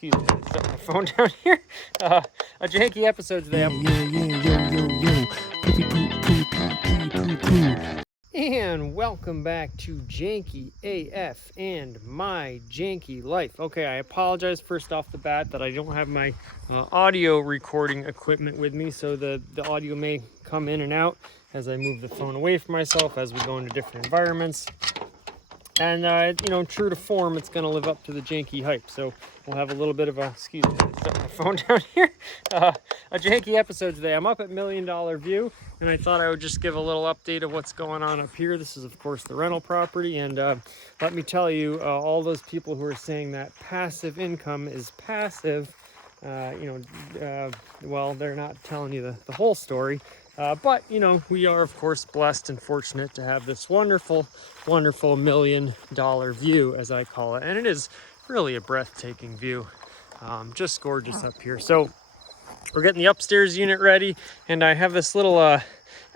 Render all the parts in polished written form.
excuse me, let's set my phone down here. A janky episode today. And welcome back to Janky AF and my janky life. Okay, I apologize first off the bat that I don't have my audio recording equipment with me, so the audio may come in and out as I move the phone away from myself as we go into different environments. And, true to form, it's going to live up to the janky hype. So we'll have a little bit of a, excuse me, let's set my phone down here. A janky episode today. I'm up at $1 Million View, and I thought I would just give a little update of what's going on up here. This is, of course, the rental property. And let me tell you, all those people who are saying that passive income is passive, well, they're not telling you the whole story. But, we are, of course, blessed and fortunate to have this wonderful, wonderful $1 Million view, as I call it. And it is really a breathtaking view. Just gorgeous up here. So we're getting the upstairs unit ready. And I have this little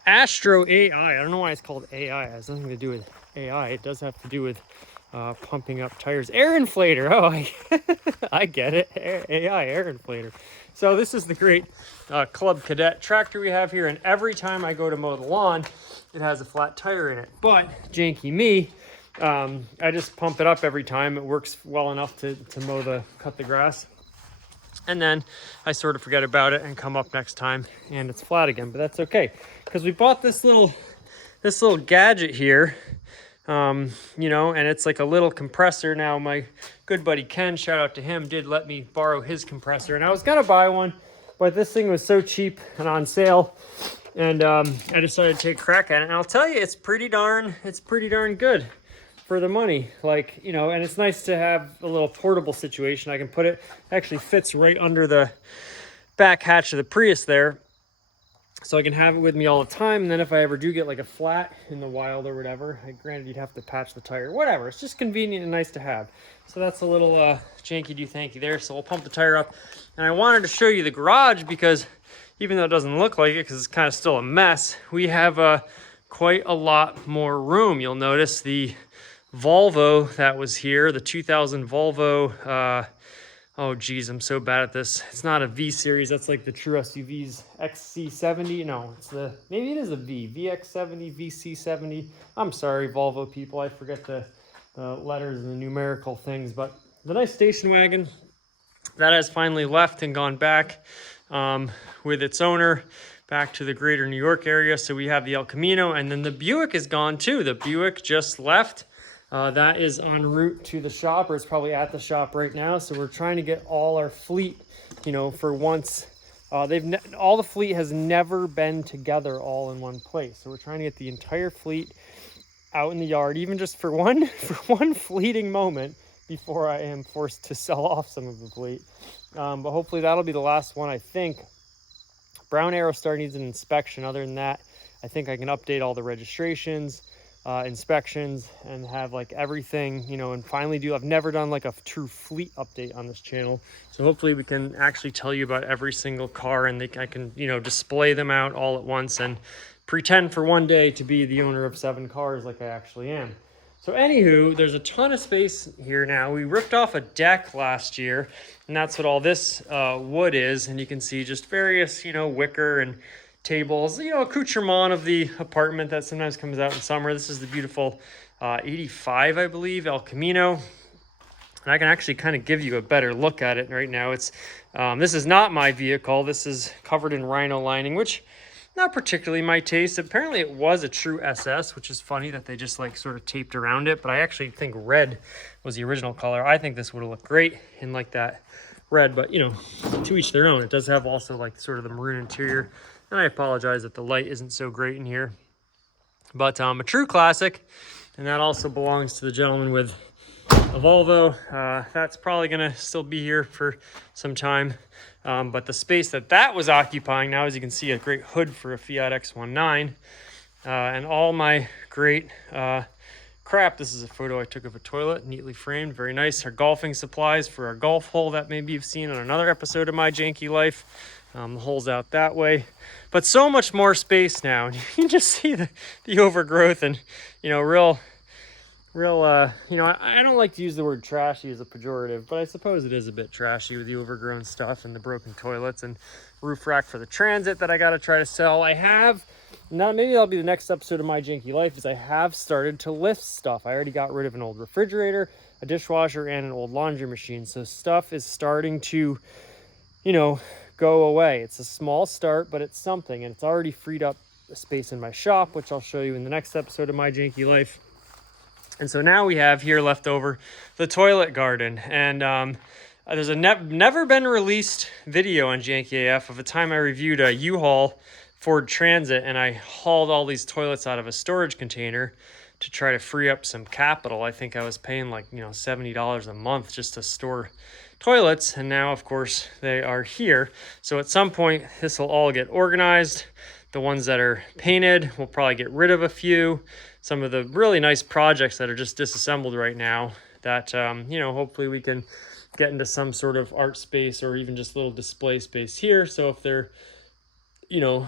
Astro AI. I don't know why it's called AI. It has nothing to do with AI. It does have to do with pumping up tires. Air inflator. Oh, I get it. AI air inflator. So this is the great Club Cadet tractor we have here, and every time I go to mow the lawn, it has a flat tire in it. But janky me, I just pump it up every time. It works well enough to cut the grass, and then I sort of forget about it and come up next time, and it's flat again. But that's okay, because we bought this little gadget here. And it's like a little compressor. Now my good buddy Ken, shout out to him, did let me borrow his compressor, and I was gonna buy one, but this thing was so cheap and on sale, and I decided to take a crack at it. And I'll tell you, it's pretty darn good for the money. And it's nice to have a little portable situation. I can put it, actually fits right under the back hatch of the Prius there, so I can have it with me all the time. And then if I ever do get like a flat in the wild or whatever, granted you'd have to patch the tire, whatever, it's just convenient and nice to have. So that's a little janky do thank you there. So we'll pump the tire up, and I wanted to show you the garage, because even though it doesn't look like it, because it's kind of still a mess, we have quite a lot more room. You'll notice the Volvo that was here, the 2000 Volvo, oh geez, I'm so bad at this. It's not a V series. That's like the true SUVs. XC70. No, maybe it is a V. VX70, VC70. I'm sorry, Volvo people. I forget the letters and the numerical things. But the nice station wagon that has finally left and gone back with its owner back to the greater New York area. So we have the El Camino, and then the Buick is gone too. The Buick just left. That is en route to the shop, or it's probably at the shop right now. So we're trying to get all our fleet, for once. All the fleet has never been together all in one place. So we're trying to get the entire fleet out in the yard, even just for one fleeting moment before I am forced to sell off some of the fleet. But hopefully that'll be the last one, I think. Brown Arrow Star needs an inspection. Other than that, I think I can update all the registrations, inspections, and have like everything, and finally I've never done like a true fleet update on this channel. So hopefully we can actually tell you about every single car, and I can, display them out all at once and pretend for one day to be the owner of 7 cars like I actually am. So anywho, there's a ton of space here now. We ripped off a deck last year, and that's what all this wood is. And you can see just various, wicker and tables, accoutrement of the apartment that sometimes comes out in summer. This is the beautiful 85, I believe, El Camino. And I can actually kind of give you a better look at it right now. It's this is not my vehicle. This is covered in rhino lining, which not particularly my taste. Apparently it was a true SS, which is funny that they just like sort of taped around it. But I actually think red was the original color. I think this would have looked great in like that red, but to each their own. It does have also like sort of the maroon interior. And I apologize that the light isn't so great in here. But a true classic. And that also belongs to the gentleman with a Volvo. That's probably going to still be here for some time. But the space that was occupying now, as you can see, a great hood for a Fiat X19. And all my great crap. This is a photo I took of a toilet, neatly framed, very nice. Our golfing supplies for our golf hole that maybe you've seen on another episode of My Janky Life. The hole's out that way. But so much more space now. And you can just see the overgrowth and, real real, you know, I don't like to use the word trashy as a pejorative, but I suppose it is a bit trashy with the overgrown stuff and the broken toilets and roof rack for the transit that I got to try to sell. I have, now maybe that'll be the next episode of My Janky Life, is I have started to lift stuff. I already got rid of an old refrigerator, a dishwasher, and an old laundry machine. So stuff is starting to, you know, go away. It's a small start, but it's something, and it's already freed up space in my shop, which I'll show you in the next episode of My Janky Life. And so now we have here left over the toilet garden. And there's a never been released video on Janky AF of a time I reviewed a U-Haul Ford Transit, and I hauled all these toilets out of a storage container to try to free up some capital. I think I was paying like, you know, $70 a month just to store toilets. And now, of course, they are here. So at some point, this will all get organized. The ones that are painted, we'll probably get rid of a few. Some of the really nice projects that are just disassembled right now that, you know, hopefully we can get into some sort of art space or even just a little display space here. So if they're, you know,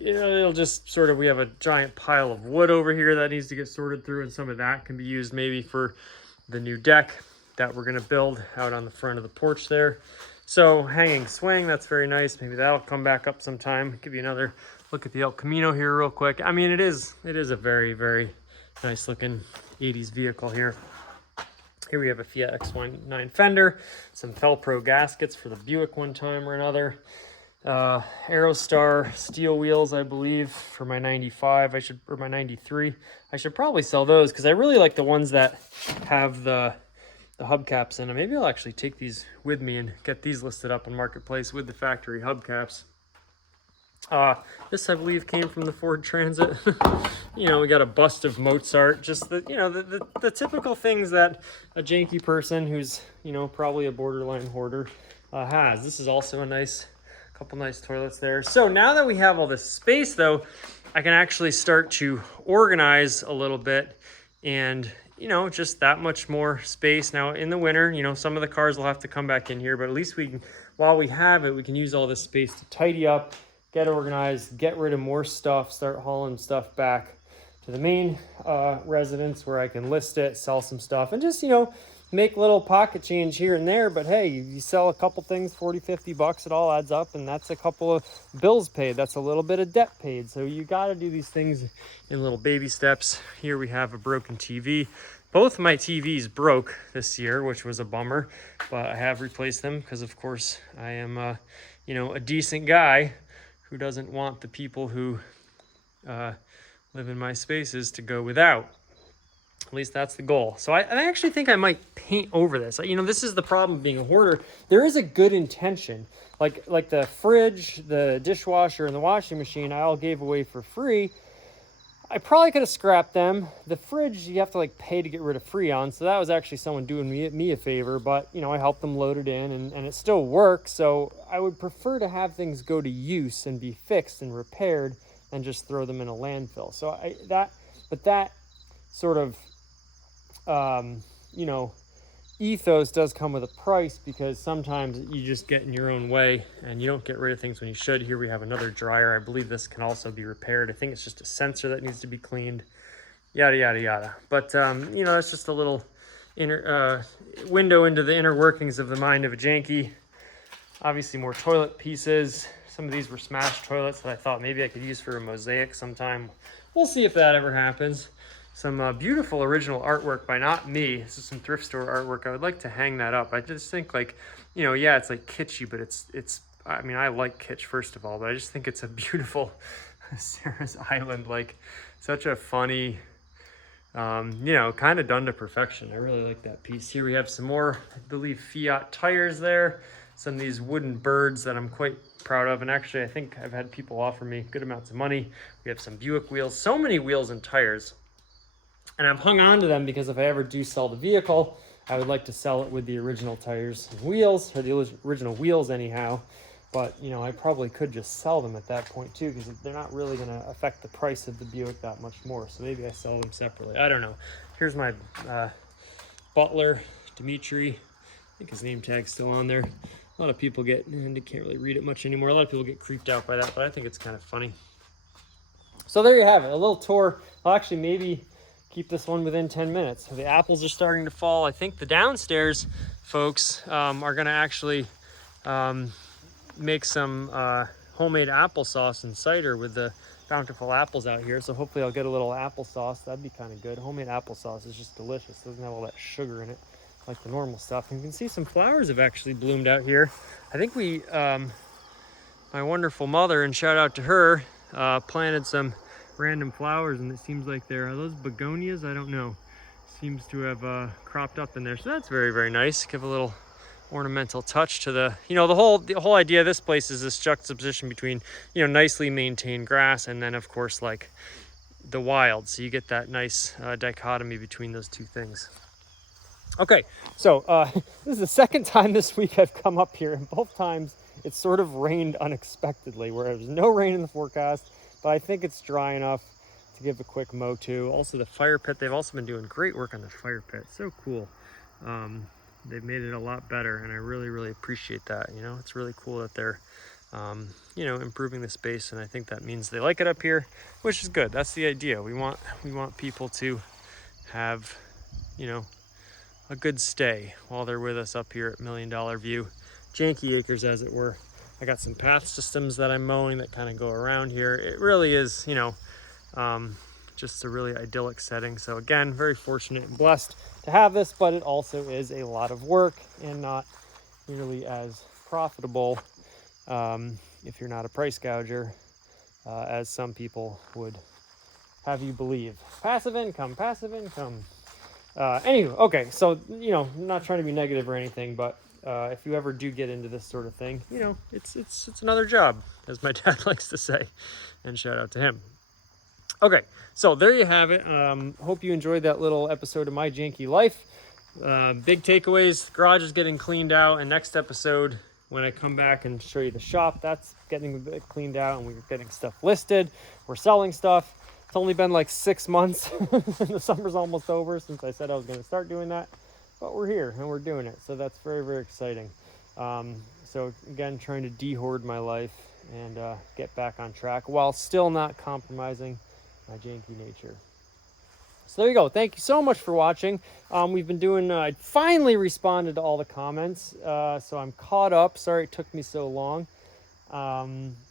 it'll just sort of, we have a giant pile of wood over here that needs to get sorted through, and some of that can be used maybe for the new deck that we're going to build out on the front of the porch there. So hanging swing, that's very nice. Maybe that'll come back up sometime. Give you another look at the El Camino here real quick. I mean, it is a very, very nice looking 80s vehicle here. Here we have a Fiat X19 fender, some Felpro gaskets for the Buick one time or another. Aerostar steel wheels, I believe, for my 95, or my 93. I should probably sell those because I really like the ones that have the hubcaps in them. Maybe I'll actually take these with me and get these listed up on Marketplace with the factory hubcaps. This I believe came from the Ford Transit. You know, we got a bust of Mozart, just the, you know, the typical things that a janky person who's, you know, probably a borderline hoarder has. This is also a couple nice toilets there. So now that we have all this space though, I can actually start to organize a little bit, and you know, just that much more space. Now in the winter, you know, some of the cars will have to come back in here, but at least we can, while we have it, we can use all this space to tidy up, get organized, get rid of more stuff, start hauling stuff back to the main residence where I can list it, sell some stuff, and just, you know, make little pocket change here and there. But hey, you sell a couple things, 40, 50 bucks, it all adds up, and that's a couple of bills paid. That's a little bit of debt paid. So you got to do these things in little baby steps. Here we have a broken TV. Both my TVs broke this year, which was a bummer, but I have replaced them because, of course, I am, you know, a decent guy who doesn't want the people who live in my spaces to go without. At least that's the goal. So I actually think I might paint over this. You know, this is the problem of being a hoarder. There is a good intention. Like the fridge, the dishwasher, and the washing machine I all gave away for free. I probably could have scrapped them. The fridge, you have to like pay to get rid of Freon. So that was actually someone doing me a favor. But, you know, I helped them load it in, and it still works. So I would prefer to have things go to use and be fixed and repaired than just throw them in a landfill. So that sort of, you know, ethos does come with a price, because sometimes you just get in your own way and you don't get rid of things when you should. Here we have another dryer. I believe this can also be repaired. I think it's just a sensor that needs to be cleaned, yada, yada, yada. But, you know, that's just a little window into the inner workings of the mind of a janky. Obviously more toilet pieces. Some of these were smashed toilets that I thought maybe I could use for a mosaic sometime. We'll see if that ever happens. Some beautiful original artwork by not me. This is some thrift store artwork. I would like to hang that up. I just think, like, you know, yeah, it's like kitschy, but it's I mean, I like kitsch first of all, but I just think it's a beautiful Sarah's Island, like such a funny, you know, kind of done to perfection. I really like that piece. Here we have some more, I believe, Fiat tires there. Some of these wooden birds that I'm quite proud of. And actually, I think I've had people offer me good amounts of money. We have some Buick wheels, so many wheels and tires. And I've hung on to them because if I ever do sell the vehicle, I would like to sell it with the original tires and wheels, or the original wheels anyhow. But, you know, I probably could just sell them at that point too, because they're not really going to affect the price of the Buick that much more. So maybe I sell them separately. I don't know. Here's my butler, Dimitri. I think his name tag's still on there. A lot of people and they can't really read it much anymore. A lot of people get creeped out by that, but I think it's kind of funny. So there you have it, a little tour. Well, actually, maybe keep this one within 10 minutes. The apples are starting to fall. I think the downstairs folks are gonna actually make some homemade applesauce and cider with the bountiful apples out here. So hopefully I'll get a little applesauce. That'd be kind of good. Homemade applesauce is just delicious. Doesn't have all that sugar in it like the normal stuff. And you can see some flowers have actually bloomed out here. I think we, my wonderful mother, and shout out to her, planted some random flowers, and it seems like are those begonias? I don't know. Seems to have cropped up in there. So that's very, very nice. Give a little ornamental touch to the, you know, the whole idea of this place is this juxtaposition between, you know, nicely maintained grass and then of course like the wild. So you get that nice dichotomy between those two things. Okay, so this is the second time this week I've come up here, and both times it's sort of rained unexpectedly, where there's no rain in the forecast, but I think it's dry enough to give a quick mow to. Also the fire pit, they've also been doing great work on the fire pit. So cool. They've made it a lot better, and I really, really appreciate that. You know, it's really cool that they're, you know, improving the space, and I think that means they like it up here, which is good. That's the idea. We want people to have, you know, a good stay while they're with us up here at $1 Million View, Janky Acres, as it were. I got some path systems that I'm mowing that kind of go around here. It really is, you know, just a really idyllic setting. So again, very fortunate and blessed to have this, but it also is a lot of work and not nearly as profitable if you're not a price gouger, as some people would have you believe. Passive income. Anyway, okay, so, you know, I'm not trying to be negative or anything, but if you ever do get into this sort of thing, you know, it's another job, as my dad likes to say, and shout out to him. Okay, so there you have it. Hope you enjoyed that little episode of my janky life. Big takeaways: the garage is getting cleaned out, and next episode, when I come back and show you the shop, that's getting a bit cleaned out, and we're getting stuff listed. We're selling stuff. It's only been like 6 months, and the summer's almost over since I said I was going to start doing that, but we're here and we're doing it, so that's very, very exciting. So again, trying to de-hoard my life and get back on track while still not compromising my janky nature. So there you go. Thank you so much for watching. We've been doing, I finally responded to all the comments, so I'm caught up. Sorry it took me so long.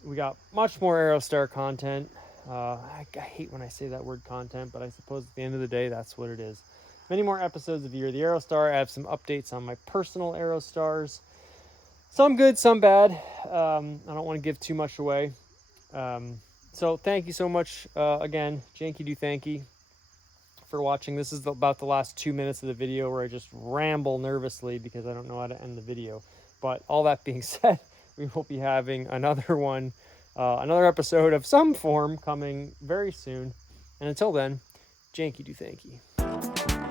We got much more Aerostar content. I hate when I say that word content, but I suppose at the end of the day, that's what it is. Many more episodes of Year of the Aerostar. I have some updates on my personal Aerostars. Some good, some bad. I don't want to give too much away. So thank you so much again, Janky do thanky, for watching. This is about the last 2 minutes of the video where I just ramble nervously because I don't know how to end the video. But all that being said, we will be having another one, another episode of some form coming very soon. And until then, Janky do thanky.